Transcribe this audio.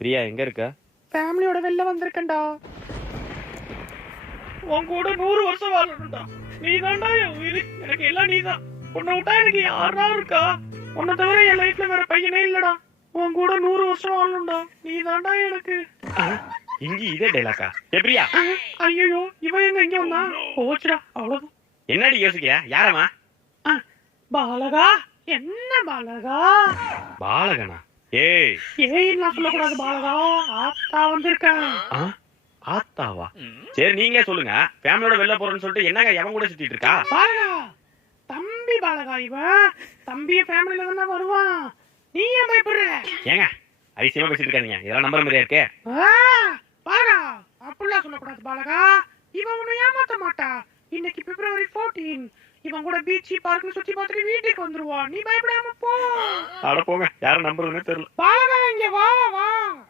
பிரியா எங்க இருக்க? ஃபேமிலியோட வெளில வந்திருக்கேன்டா. உன் கூட 100 வருஷம் வாழணும்டா. நீ தான்டா என் உயிர். எனக்கு எல்லாம் நீதான். உன்னை விட்டா எனக்கு யாரா இருக்கா? உன்னை தவிர என் லைஃப்ல வேற பையனே இல்லடா. உன் கூட 100 வருஷம் வாழணும்டா. நீ தான்டா எனக்கு. இங்க இதே டைலாக்கா? ஏ பிரியா, ஐயோ, இவன் எங்க இங்க வந்தா? போச்சுடா, அவ்வளவு. என்னடி யோசிக்கிற? யாரம்மா? பாலகா, என்ன பாலகா? பாலகனா? ஏய் ஏய்லாம் சொல்லக்கூடாது பாலகா. ஆத்தா வந்திருக்கேன். ஆத்தாவா? சரி நீங்களே சொல்லுங்க. ஃபேமிலியோட வெளில போறேன்னு சொல்லிட்டு என்னங்க எவன் கூட சுத்திட்டு இருக்கா? பாலகா, தம்பி பாலகா. இவன் தம்பிய ஃபேமிலில தானே வருவான். நீ ஏன் பயப்படுற? ஏங்க அதிசயமா பேசிட்டு இருக்காதீங்க. இதெல்லாம் நம்புற மாதிரியா இருக்கு? பாலகா, அப்படிலாம் சொல்லக்கூடாது பாலகா. இவன் உன்னை ஏமாத்த மாட்டா. இன்னைக்கு பிப்ரவரி 14. இவன் கூட பீச் பார்க்னு சுத்தி பார்த்துட்டு வீட்டுக்கு வந்துருவான். நீ பயப்படாம போ. அட போங்க, யாரும் நம்புறதுன்னு தெரியல. பாலகா, இங்க வா வா.